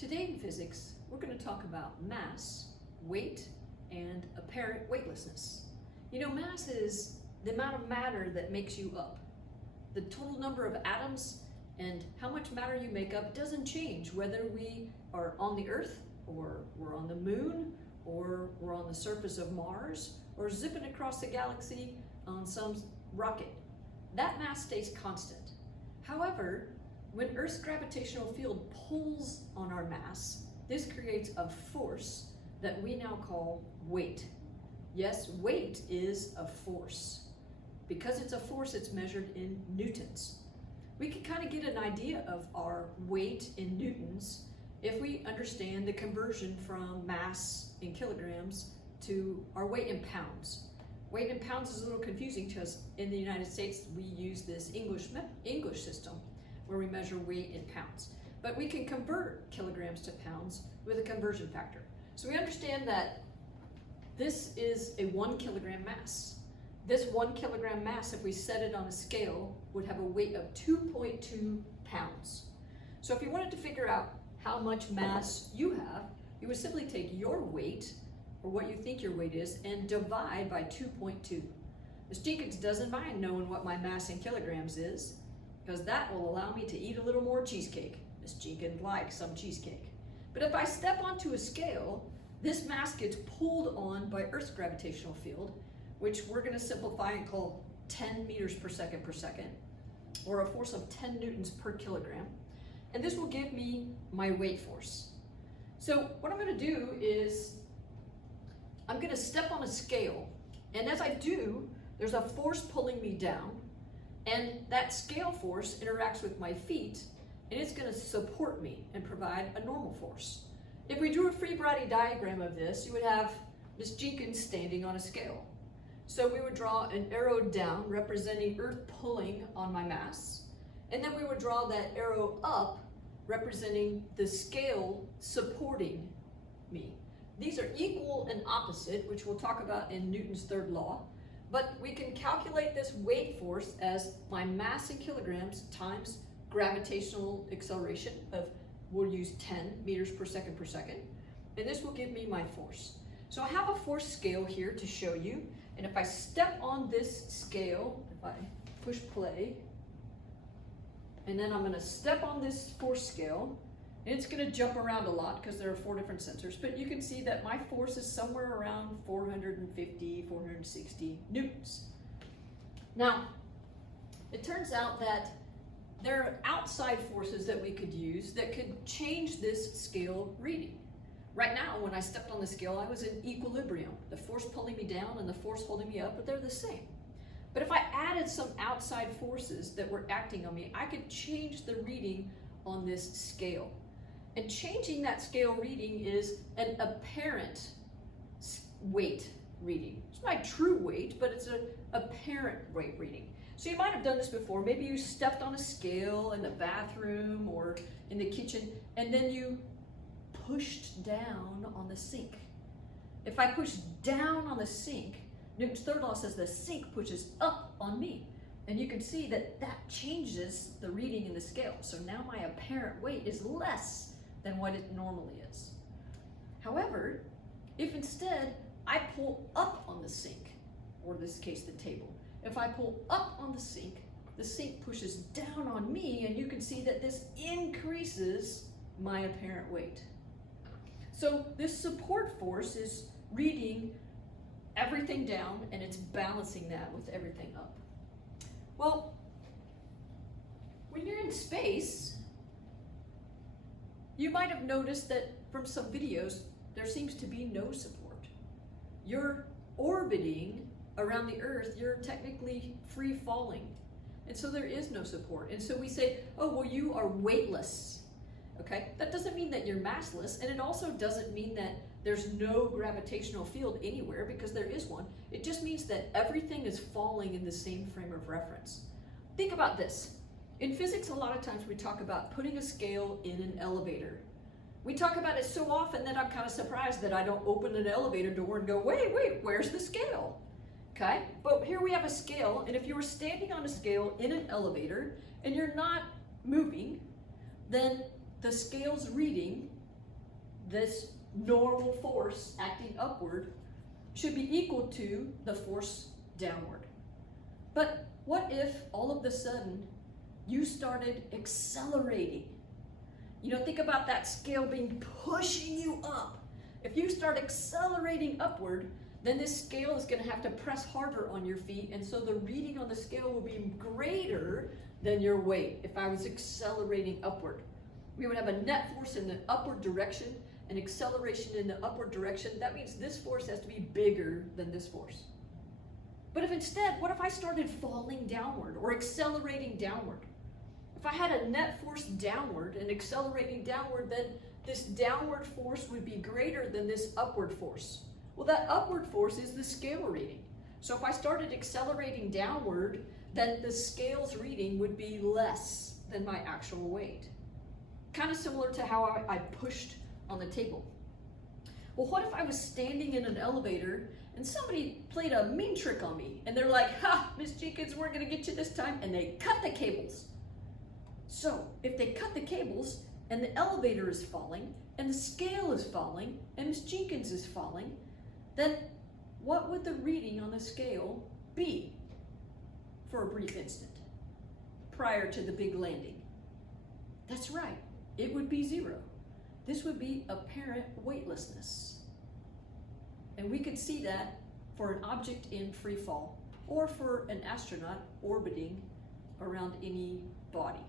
Today in physics, we're going to talk about mass, weight, and apparent weightlessness. You know, mass is the amount of matter that makes you up. The total number of atoms and how much matter you make up doesn't change whether we are on the Earth, or we're on the moon, or we're on the surface of Mars, or zipping across the galaxy on some rocket. That mass stays constant. However, when Earth's gravitational field pulls on our mass, this creates a force that we now call weight. Yes, weight is a force. Because it's a force, it's measured in newtons. We can kind of get an idea of our weight in newtons if we understand the conversion from mass in kilograms to our weight in pounds. Weight in pounds is a little confusing because in the United States we use this English system where we measure weight in pounds. But we can convert kilograms to pounds with a conversion factor. So we understand that this is a 1 kilogram mass. This 1 kilogram mass, if we set it on a scale, would have a weight of 2.2 pounds. So if you wanted to figure out how much mass you have, you would simply take your weight, or what you think your weight is, and divide by 2.2. Ms. Jenkins doesn't mind knowing what my mass in kilograms is, because that will allow me to eat a little more cheesecake. Ms. Jenkins likes some cheesecake. But if I step onto a scale, this mass gets pulled on by Earth's gravitational field, which we're going to simplify and call 10 meters per second, or a force of 10 newtons per kilogram. And this will give me my weight force. So what I'm going to do is I'm going to step on a scale, and as I do, there's a force pulling me down, and that scale force interacts with my feet, and it's going to support me and provide a normal force. If we drew a free body diagram of this, you would have Ms. Jenkins standing on a scale. So we would draw an arrow down representing Earth pulling on my mass, and then we would draw that arrow up representing the scale supporting me. These are equal and opposite, which we'll talk about in Newton's third law, but we can calculate this weight force as my mass in kilograms times gravitational acceleration of, we'll use 10 meters per second, and this will give me my force. So I have a force scale here to show you, and if I step on this scale, if I push play, and then I'm going to step on this force scale, and it's going to jump around a lot because there are 4 different sensors, but you can see that my force is somewhere around 450, 460 newtons. Now, it turns out that there are outside forces that we could use that could change this scale reading. Right now, when I stepped on the scale, I was in equilibrium. The force pulling me down and the force holding me up, but they're the same. But if I added some outside forces that were acting on me, I could change the reading on this scale. And changing that scale reading is an apparent weight reading. It's not true weight, but it's an apparent weight reading. So you might have done this before. Maybe you stepped on a scale in the bathroom or in the kitchen, and then you pushed down on the sink. If I push down on the sink, Newton's third law says the sink pushes up on me. And you can see that that changes the reading in the scale. So now my apparent weight is less than what it normally is. However, if instead I pull up on the sink, or in this case the table, if I pull up on the sink pushes down on me, and you can see that this increases my apparent weight. So this support force is reading everything down, and it's balancing that with everything up. Well, when you're in space, you might have noticed that from some videos, there seems to be no support. You're orbiting around the Earth, you're technically free falling. And so there is no support. And so we say, oh, well, you are weightless. Okay, that doesn't mean that you're massless, and it also doesn't mean that there's no gravitational field anywhere, because there is one. It just means that everything is falling in the same frame of reference. Think about this. In physics, a lot of times we talk about putting a scale in an elevator. We talk about it so often that I'm kind of surprised that I don't open an elevator door and go, wait, where's the scale? Okay, but here we have a scale, and if you were standing on a scale in an elevator and you're not moving, then the scale's reading this normal force acting upward should be equal to the force downward. But what if all of a sudden you started accelerating? You know, think about that scale being pushing you up. If you start accelerating upward, then this scale is going to have to press harder on your feet, and so the reading on the scale will be greater than your weight. If I was accelerating upward, we would have a net force in the upward direction and acceleration in the upward direction. That means this force has to be bigger than this force. But if instead, what if I started falling downward or accelerating downward? If I had a net force downward and accelerating downward, then this downward force would be greater than this upward force. Well, that upward force is the scale reading. So if I started accelerating downward, then the scale's reading would be less than my actual weight. Kind of similar to how I pushed on the table. Well, what if I was standing in an elevator and somebody played a mean trick on me, and they're like, "Ha, Miss Jenkins, we're gonna get you this time," and they cut the cables. So if they cut the cables and the elevator is falling and the scale is falling and Miss Jenkins is falling, then what would the reading on the scale be for a brief instant prior to the big landing? That's right, it would be 0. This would be apparent weightlessness. And we could see that for an object in free fall or for an astronaut orbiting around any body.